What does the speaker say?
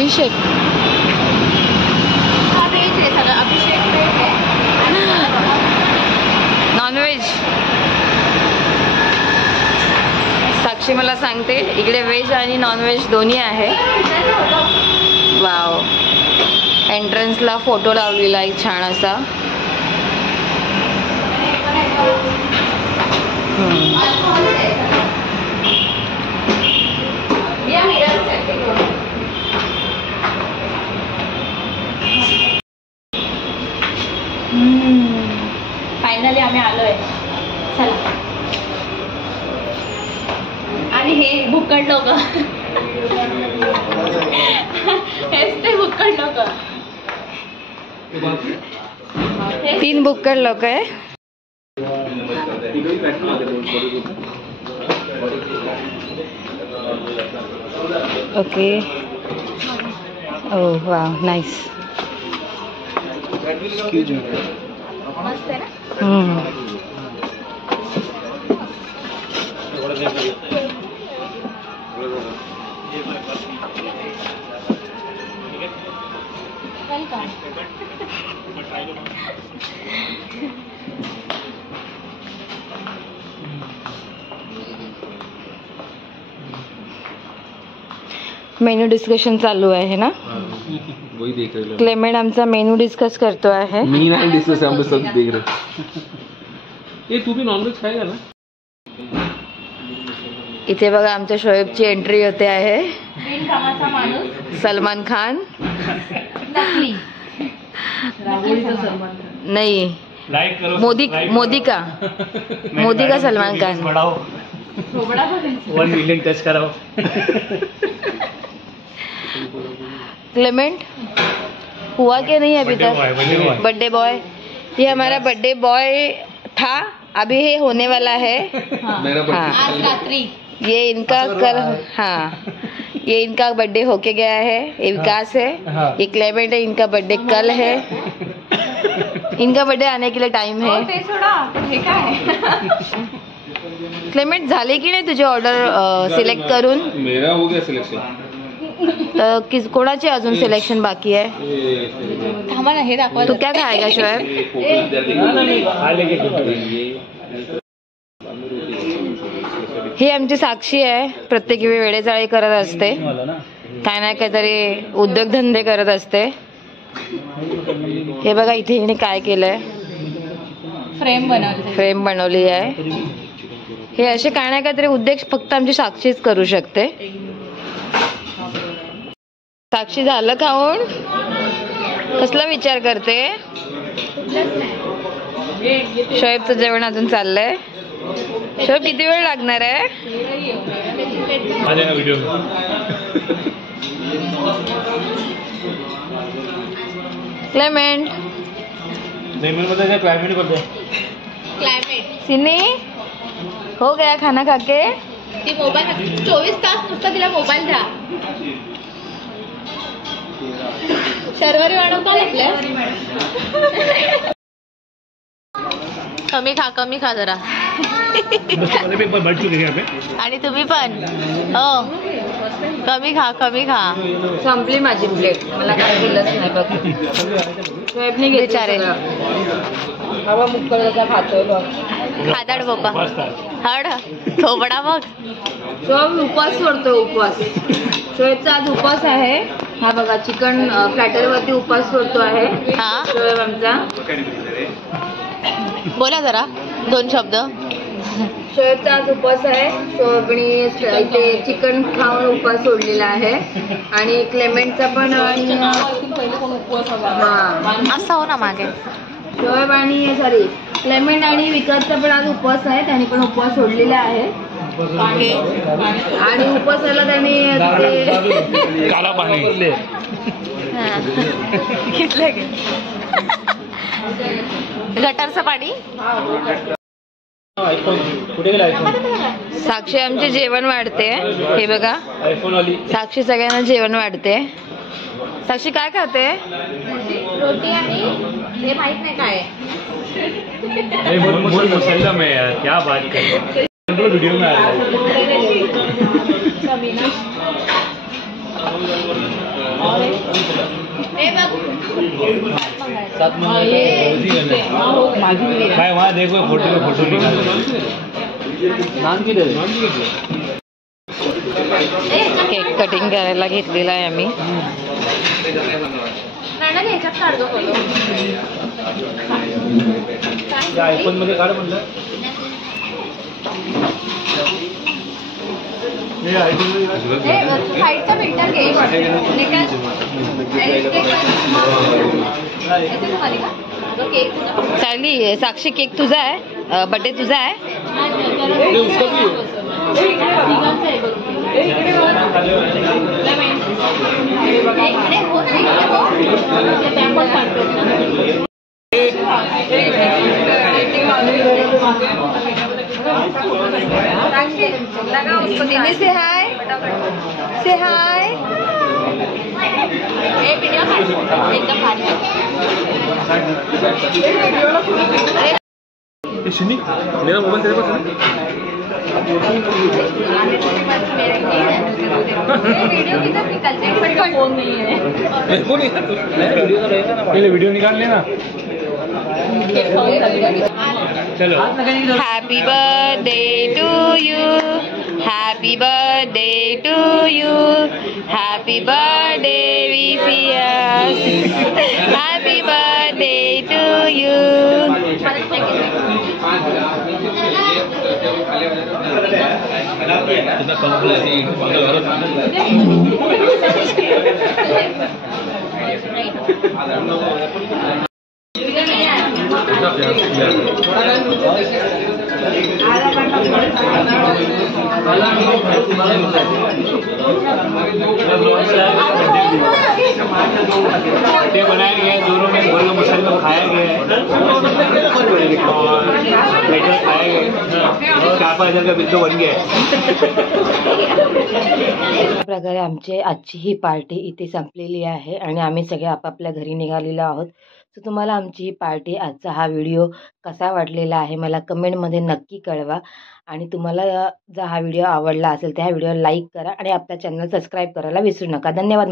अभिषेक non veg. साक्षी मला सांगते इकडे व्हेज आणि नॉनव्हेज दोन्ही आहे। वाव, एंट्रन्सला फोटो लावलेला एक छान असा। फायनली आम्ही आलोय। चला, आणि हे भुक्कड लोक, हेच ते भुक्कड लोक, 3 भुक्कड लोक आहे। ओके, ओह वाव, नाइस। मस्त आहे ना। मेनू डिस्कशन चालू आहे ना। वही देख रहे हैं। क्लेमेंट आमचा मेनू डिस्कस करतो आहे। मी नाही डिस्कस, हम सब देख रहे। ये तू भी नॉनव्हेज खाएगा ना। इथे बघा आमच्या शोएबची एंट्री होते आहे। बिनकामाचा माणूस सलमान खान। नकली नहीं, मोदी का सलमान खान। 1 मिलियन टच कराओ। क्लेमेंट हुआ क्या नहीं अभी तक? बर्थडे बॉय, ये हमारा बर्थडे बॉय था, अभी ये होने वाला है। हाँ, आज रात्रि ये इनका ये इनका बर्थडे होके गया है। ये विकास है, ये क्लेमेंट है, इनका बर्थडे कल है। इनका बर्थडे आने के लिए टाइम है। ते सोडा, हे काय? क्लेमेंट झाले की नाही तुझे ऑर्डर सिलेक्ट करून? मेरा हो गया सिलेक्शन। तर कोणाचे अजून सिलेक्शन बाकी आहे? थांबा ना, हे दाखवा। तू क्या खाएगा शोएब? ही आमची साक्षी आहे, प्रत्येक वेळी वेळेचाळी करत असते, काय ना काहीतरी उद्योगधंदे करत असते। हे बघा इथे हिने काय केलंय, फ्रेम बनवली आहे। हे असे काय ना काहीतरी उद्योग फक्त आमची साक्षीच करू शकते। साक्षी झालं खाऊन? कसला विचार करते? शोएबचं जेवण अजून चाललंय। शोएब किती वेळ लागणार आहे? क्लेमेंट सिनी हो गया खाना खा के? ती मोबाईल 24 तास नुसता तिला मोबाईल द्या। शर्वरी मॅडम काय म्हटलं? कमी खा जरा। आणि तुम्ही पण हो, कमी खा। संपली माझी प्लेट, मला काय दिलंच नाही बघ। शोएबने विचारेल हवा मुक्कळचा खातोय बघ, खादाड बाबा हड थोबडा बघ। शोएब उपवास सोडतोय, उपवास। शोएबचा आज उपवास आहे। हा बघा, चिकन प्लॅटर वरती उपवास सोडतो आहे हा शोएब आमचा। बोला जरा 2 शब्द। शोएबचा आज उपवास आहे। शोएबने इथे चिकन खाऊन उपवास सोडलेला आहे, आणि क्लेमेंटचा पण असा हो ना मागे। शोएब आणि सॉरी क्लेमेंट आणि विकासचा पण आज उपवास आहे, त्यांनी पण उपवास सोडलेला आहे। आणि उपवासाला त्यांनी काला पाणी घेतलं, गटारचं पाणी। साक्षी आमचे जेवण वाढते, हे बघा साक्षी सगळ्यांना जेवण वाढते। साक्षी काय खाते? रोटी आणि हे माहित नाही काय मसाला में यार, क्या बात कर वीडियो में आ भाई वहाँ देखो फोटो में फोटो निकाल केक कटिंग करायला घेतलेला आहे आम्ही. आयफोन मध्ये काढ म्हणलं. साईडचा फिल्टर घे. चालली साक्षी, केक तुझा आहे, बर्थडे तुझा आहे. से हाय, से हाय. एकदम भारी. मेरा मोबाइल तेरे पास है. वीडियो किधर निकलते हैं, मेरे पास फोन नहीं है. पहले वीडियो निकाल लेना. चलो. Happy birthday to you, happy birthday to you, happy birthday विसियस, हैप्पी बर्थडे टू यू. ये बनाया गया है, दोनों में मुर्गा मसाला खाया गया है, बेटर खाया गया है, 4-5 का बिल तो बन गया है. अशा प्रकारे आमची आजची ही पार्टी इथे संपलेली आहे आणि आम्ही सगळे आपापल्या घरी निघालेलो आहोत. तर तुम्हाला आमची ही पार्टी, आजचा हा व्हिडिओ कसा वाटलेला आहे मला कमेंटमध्ये नक्की कळवा. आणि तुम्हाला जर हा व्हिडिओ आवडला असेल तर हा व्हिडिओ लाईक करा आणि आपल्या चॅनल सबस्क्राईब करायला विसरू नका. धन्यवाद.